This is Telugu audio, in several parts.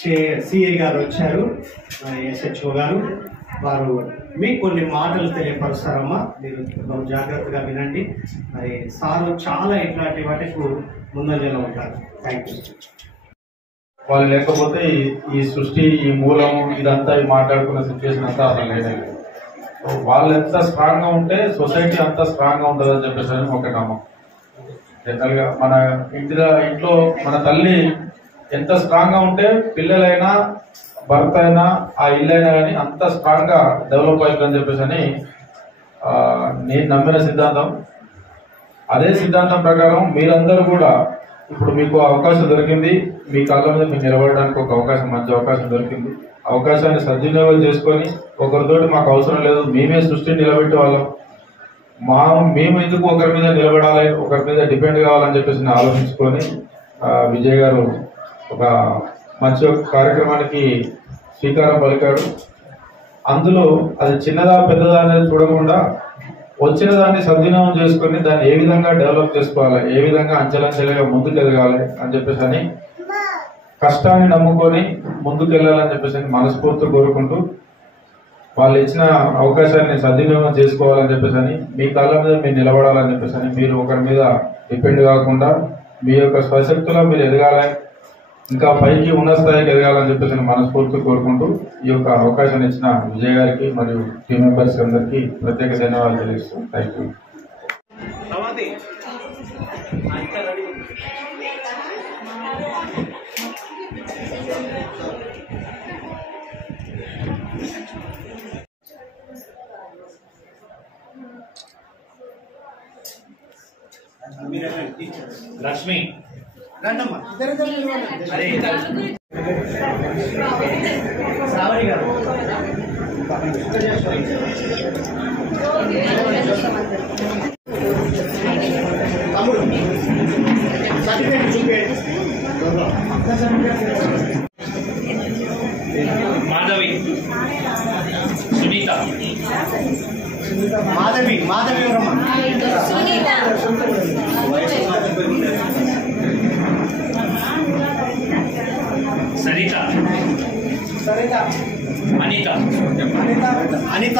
సిఐ గారు వచ్చారు, ఎస్హెచ్ఓ గారు. వారు మీకు కొన్ని మాటలు తెలియపరుస్తారమ్మా, మీరు జాగ్రత్తగా వినండి. మరి సారు చాలా ఇట్లాంటి వాటికి ముందంజలో ఉంటారు. Thank you. వాళ్ళు లేకపోతే ఈ సృష్టి, ఈ మూలం, ఇదంతా మాట్లాడుకున్న సిచ్యువేషన్ అంతా అసలు లేదు. వాళ్ళు ఎంత స్ట్రాంగ్ గా ఉంటే సొసైటీ అంత స్ట్రాంగ్ గా ఉంటుందని చెప్పేసి ఒక నమ్మకం. జనరల్ గా మన ఇంట్లో మన తల్లి ఎంత స్ట్రాంగ్ గా ఉంటే పిల్లలైనా భర్త అయినా ఆ ఇల్లు అయినా కానీ అంత స్ట్రాంగ్ గా డెవలప్ అవుతుందని చెప్పేసి నేను నమ్మిన సిద్ధాంతం. అదే సిద్ధాంతం ప్రకారం మీరందరూ కూడా ఇప్పుడు మీకు అవకాశం దొరికింది, మీ కాళ్ళ మీద మీరు నిలబడడానికి ఒక అవకాశం, మంచి అవకాశం దొరికింది. అవకాశాన్ని సద్వినియోగం చేసుకొని ఒకరితోటి మాకు అవసరం లేదు, మేమే సృష్టిని నిలబెట్టే వాళ్ళం, మేము ఎందుకు ఒకరి మీద నిలబడాలి, ఒకరి మీద డిపెండ్ కావాలని చెప్పేసి ఆలోచించుకొని విజయ్ గారు ఒక మంచి కార్యక్రమానికి శ్రీకారం పలికారు. అందులో అది చిన్నదా పెద్దదా అనేది చూడకుండా వచ్చిన దాన్ని సద్వినియోగం చేసుకుని దాన్ని ఏ విధంగా డెవలప్ చేసుకోవాలి, ఏ విధంగా అంచెలంచెలుగా ముందుకు ఎదగాలి అని చెప్పేసి కష్టాన్ని నమ్ముకొని ముందుకెళ్లాలని చెప్పేసి మనస్ఫూర్తి కోరుకుంటూ వాళ్ళు ఇచ్చిన అవకాశాన్ని సద్వినియోగం చేసుకోవాలని చెప్పేసి మీ కాళ్ళ మీద మీరు నిలబడాలని చెప్పేసి మీరు ఒకరి మీద డిపెండ్ కాకుండా మీ యొక్క స్వశక్తిలో మీరు ఎదగాలి, ఇంకా పైకి ఉన్న స్థాయికి ఎదగాలని చెప్పేసి మనస్ఫూర్తి కోరుకుంటూ ఈ యొక్క అవకాశాన్ని ఇచ్చిన విజయ్ గారికి మరియు టీం మెంబర్స్ అందరికీ ప్రత్యేక ధన్యవాదాలు తెలియజేస్తాం. Thank you. లక్ష్మి రండమ్మా, శ్రావణి గారు తమ్ముడు మాధవి, సునీత, మాధవి ఎవరమ్మా? సరిత, అనిత,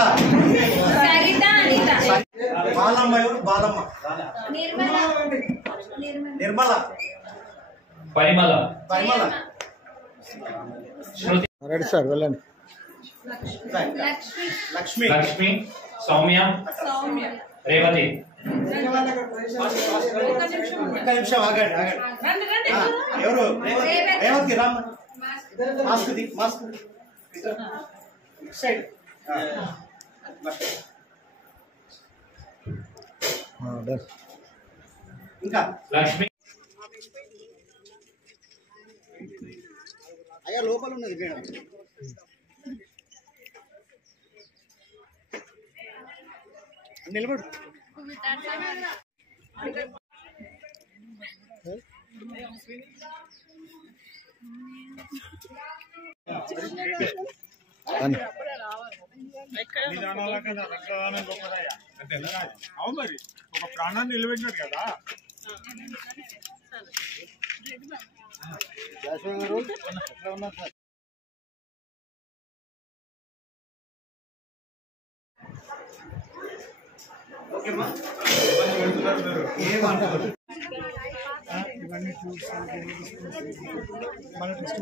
బాలమ్మ ఎవరు? బాలమ్మ, నిర్మల, పరిమళ, సార్ వెళ్ళండి. లక్ష్మి, సౌమ్య, రేవతి. ఒక్క నిమిషం ఆగండి. ఎవరు? Revathi Ram, mask side. ఇంకా లక్ష్మి, అయ్యా లోపల ఉన్నది మేడం. నిలబడు. అవును మరి ఒక ప్రాణాన్ని నిలబెట్టినాడు కదా. ఓకేమా? ఇవన్నీ టూల్స్ మన టెస్ట్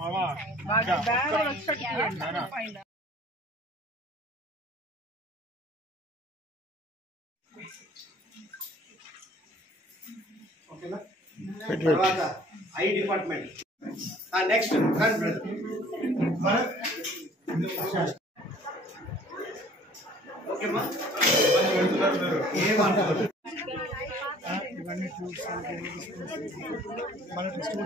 మావా తర్వాత ఐ డిపార్ట్మెంట్. నెక్స్ట్ ఓకేమా? ఇవన్నీ టూల్స్ మన టెస్ట్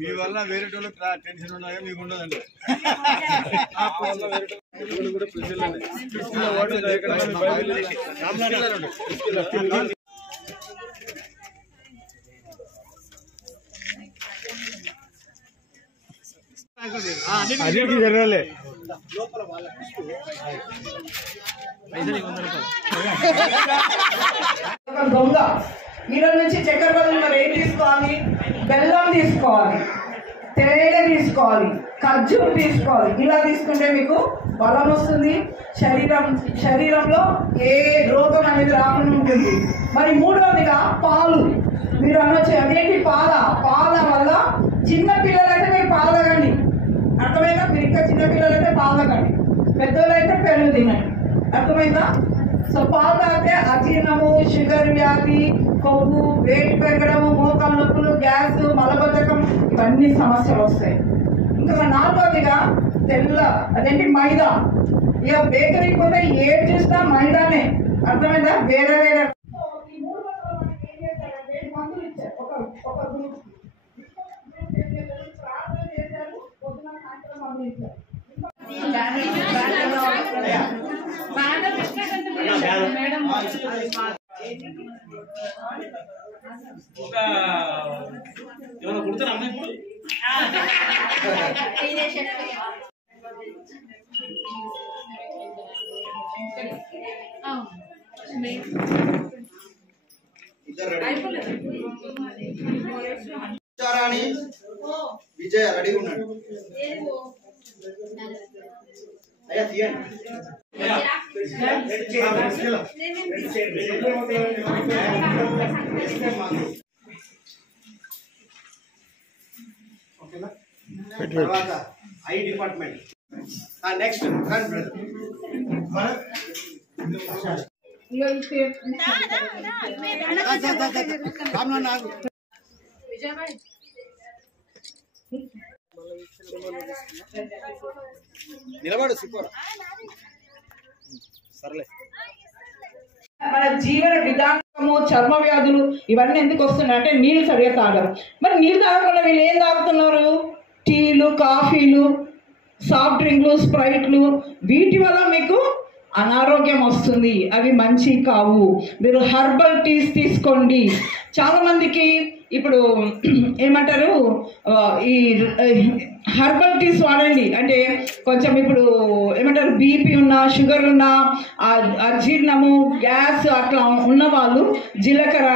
మీ వల్ల వేరే వాళ్ళకి టెన్షన్ ఉన్నాయో మీకు ఉండదండి. అన్నిటికీ జరగాలి. దొంగ ఈరోజు నుంచి చక్కెర బదులు మరి ఏం తీసుకోవాలి? బెల్లం తీసుకోవాలి, తేనె తీసుకోవాలి, ఖర్జూరం తీసుకోవాలి. ఇలా తీసుకుంటే మీకు బలం వస్తుంది, శరీరంలో ఏ రోగం అనేది రాకుండా ఉంటుంది. మరి మూడవదిగా పాలు. మీరు అనొచ్చు అదేంటి పాల వల్ల చిన్న పిల్లలైతే మీరు పాలు తాగండి, అర్థమైందా? మీరు ఇంకా చిన్న పిల్లలైతే పాలు తాగండి, పెద్దోళ్ళు అయితే పెరుగు తినండి, అర్థమైందా? సో పాలు తాగితే అజీర్ణము, షుగర్ వ్యాధి, కొవ్వు, వెయిట్ పెరగడం, మోకాలు నొప్పులు, గ్యాస్, మలబద్ధకం ఇవన్నీ సమస్యలు వస్తాయి. ఇంకా నాలుగోదిగా అదేంటి మైదా. ఇక బేకరీకి పోతే ఏది చూసినా మైదానే, అర్థమైందా? వేరే వేరే మందులు ఇచ్చారు. ఒక గ్రూప్ ప్రార్థన చేశారు, పొద్దున సాయంత్రం మందులు ఇచ్చారు. ఏమైనా కుడుతున్నా అమ్మ ఇప్పుడు? విజయ రెడీగా ఉన్నాడు. అయ్యా తీయండి. తర్వాత ఐ డిపార్ట్మెంట్. నెక్స్ట్ నిలబడు సూపర్. సర్లే. మన జీవన విధానము, చర్మ వ్యాధులు ఇవన్నీ ఎందుకు వస్తున్నాయి అంటే నీళ్ళు సరిగా తాగరు. మరి నీళ్ళు తాగకుండా వీళ్ళు ఏం తాగుతున్నారు? టీలు, కాఫీలు, సాఫ్ట్ డ్రింక్లు, స్ప్రైట్లు. వీటి వల్ల మీకు అనారోగ్యం వస్తుంది, అవి మంచి కావు. మీరు హర్బల్ టీస్ తీసుకోండి. చాలామందికి ఇప్పుడు ఏమంటారు, ఈ హర్బల్ టీస్ వాడండి. అంటే కొంచెం ఇప్పుడు ఏమంటారు, బీపీ ఉన్నా, షుగర్ ఉన్నా, అజీర్ణము, గ్యాస్ అట్లా ఉన్న వాళ్ళు జీలకర్ర